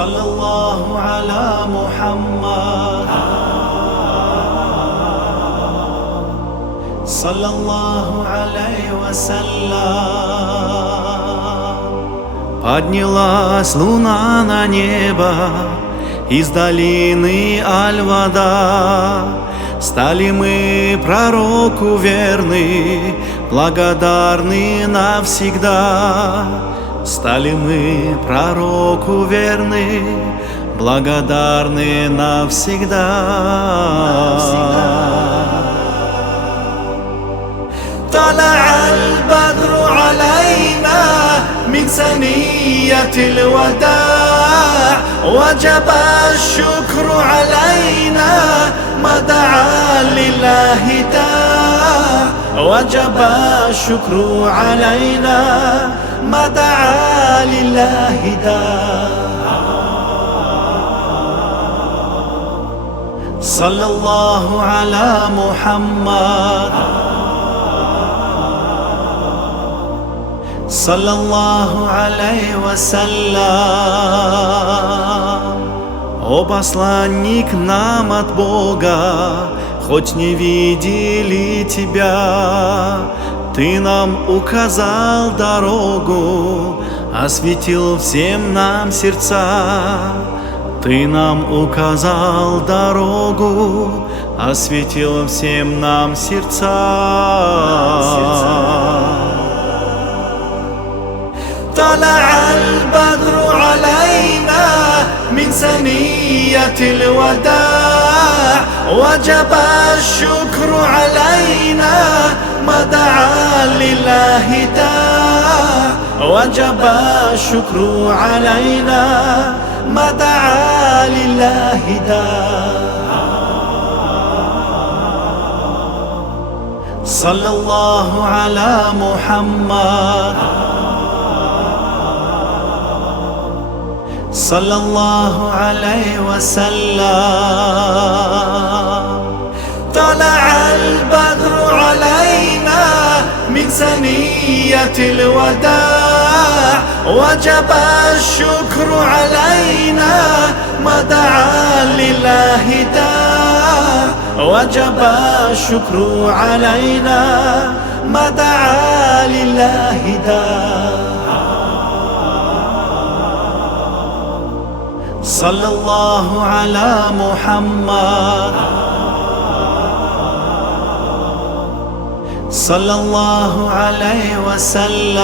صلى الله على محمد صلى الله عليه وسلم. Поднялась луна на небо из долины Аль-Вада. Стали мы пророку верны, благодарны навсегда. Стали мы пророку верны, благодарны навсегда. طلع البدر علينا من ثنية الوداع وجب الشكر علينا ما دعا لله داع وجب الشكر علينا ما دعا لله داع. صلى الله على محمد صلى الله عليه وسلم. О посланник нам от Бога, хоть не видели тебя, ты нам указал дорогу, осветил всем нам сердца. Ты нам указал дорогу, осветил всем нам сердца. طلع البدر علينا من ثنية الوداع وجب الشكر علينا ما دعا لله داع وجب الشكر علينا ما دعا لله داع. صلى الله على محمد صلى الله عليه وسلم. طلع البدر علينا من ثنية الوداع وجب الشكر علينا ما دعا لله داع وجب الشكر علينا ما دعا لله داع. صلى الله على محمد صلى الله عليه وسلم.